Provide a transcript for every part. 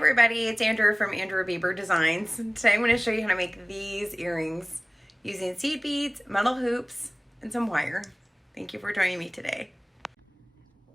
everybody, it's Andrew from andria-bieber Designs. Today I'm going to show you how to make these earrings using seed beads, metal hoops, and some wire. Thank you for joining me today.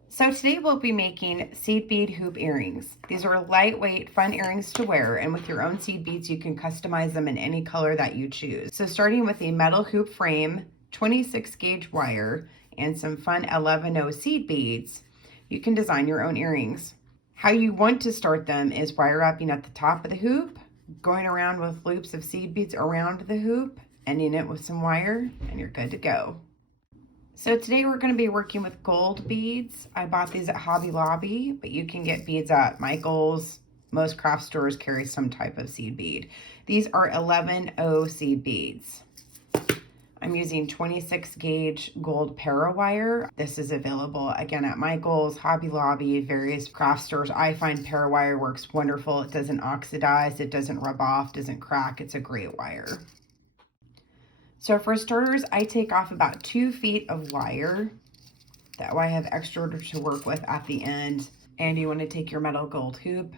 So today we'll be making seed bead hoop earrings. These are lightweight, fun earrings to wear, and with your own seed beads you can customize them in any color that you choose. So starting with a metal hoop frame, 26 gauge wire, and some fun 11-0 seed beads, you can design your own earrings. How you want to start them is wire wrapping at the top of the hoop, going around with loops of seed beads around the hoop, ending it with some wire, and you're good to go. So today we're going to be working with gold beads. I bought these at Hobby Lobby, but you can get beads at Michael's. Most craft stores carry some type of seed bead. These are 11-0 seed beads. I'm using 26 gauge gold para wire. This is available again at Michael's, Hobby Lobby, various craft stores. I find para wire works wonderful. It doesn't oxidize, it doesn't rub off, doesn't crack. It's a great wire. So for starters, I take off about 2 feet of wire. That way I have extra to work with at the end. And you want to take your metal gold hoop.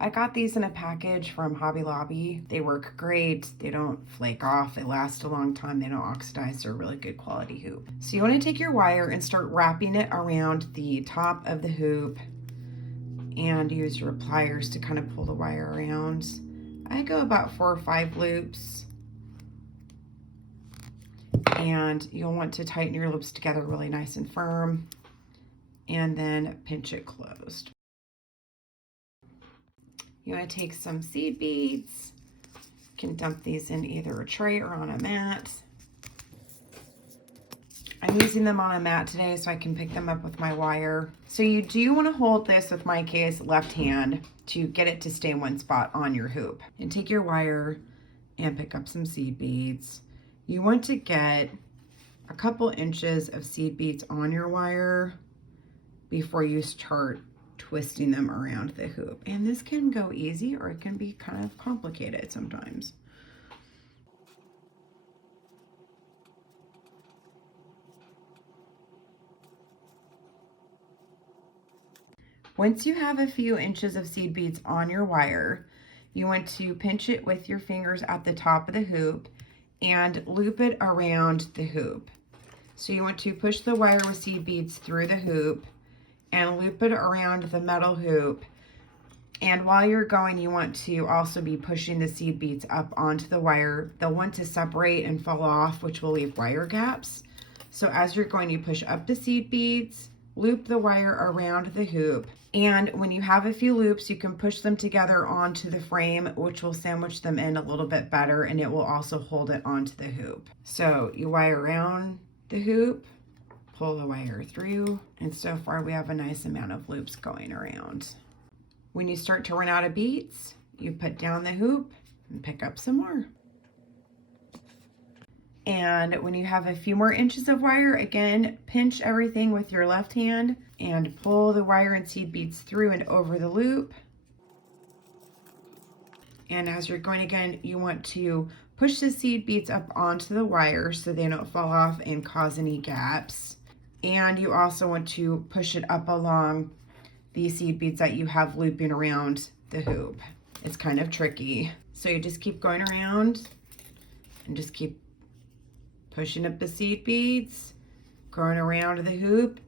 I got these in a package from Hobby Lobby. They work great. They don't flake off. They last a long time. They don't oxidize. They're a really good quality hoop. So you want to take your wire and start wrapping it around the top of the hoop and use your pliers to kind of pull the wire around. I go about 4 or 5 loops. And you'll want to tighten your loops together really nice and firm and then pinch it closed. You want to take some seed beads. You can dump these in either a tray or on a mat. I'm using them on a mat today so I can pick them up with my wire. So you do want to hold this, with my case, left hand to get it to stay in one spot on your hoop. And take your wire and pick up some seed beads. You want to get a couple inches of seed beads on your wire before you start twisting them around the hoop. And this can go easy or it can be kind of complicated sometimes. Once you have a few inches of seed beads on your wire, you want to pinch it with your fingers at the top of the hoop and loop it around the hoop. So you want to push the wire with seed beads through the hoop and loop it around the metal hoop. And while you're going, you want to also be pushing the seed beads up onto the wire. They'll want to separate and fall off, which will leave wire gaps. So as you're going, you push up the seed beads, loop the wire around the hoop. And when you have a few loops, you can push them together onto the frame, which will sandwich them in a little bit better, and it will also hold it onto the hoop. So you wire around the hoop, pull the wire through, and so far we have a nice amount of loops going around. When you start to run out of beads, you put down the hoop and pick up some more. And when you have a few more inches of wire, again, pinch everything with your left hand and pull the wire and seed beads through and over the loop. And as you're going again, you want to push the seed beads up onto the wire so they don't fall off and cause any gaps. And you also want to push it up along the seed beads that you have looping around the hoop. It's kind of tricky. So you just keep going around and just keep pushing up the seed beads, going around the hoop,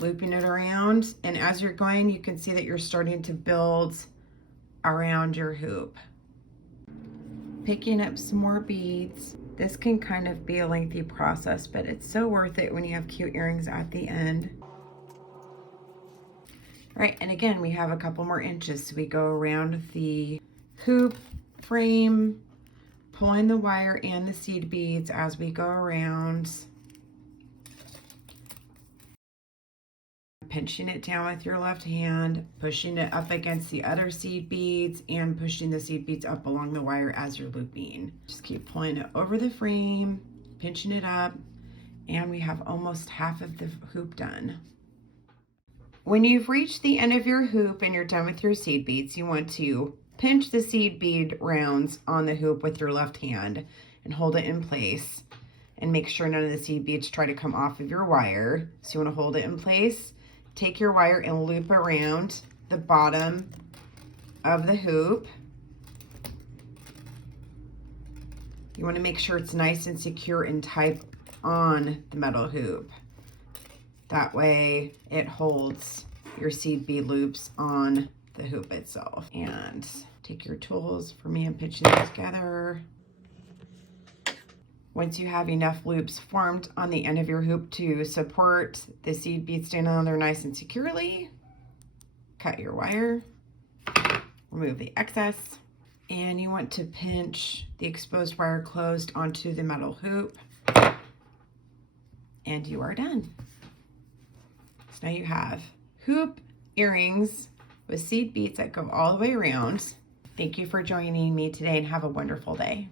looping it around. And as you're going, you can see that you're starting to build around your hoop. Picking up some more beads. This can kind of be a lengthy process, but it's so worth it when you have cute earrings at the end. All right, and again, we have a couple more inches. So we go around the hoop frame, pulling the wire and the seed beads as we go around. Pinching it down with your left hand, pushing it up against the other seed beads, and pushing the seed beads up along the wire as you're looping. Just keep pulling it over the frame, pinching it up, and we have almost half of the hoop done. When you've reached the end of your hoop and you're done with your seed beads, you want to pinch the seed bead rounds on the hoop with your left hand and hold it in place, and make sure none of the seed beads try to come off of your wire. So you want to hold it in place. Take your wire and loop around the bottom of the hoop. You want to make sure it's nice and secure and tight on the metal hoop. That way it holds your seed bead loops on the hoop itself. And take your tools for me and pinching them together. Once you have enough loops formed on the end of your hoop to support the seed bead staying on there nice and securely, cut your wire, remove the excess, and you want to pinch the exposed wire closed onto the metal hoop, and you are done. So now you have hoop earrings with seed beads that go all the way around. Thank you for joining me today and have a wonderful day.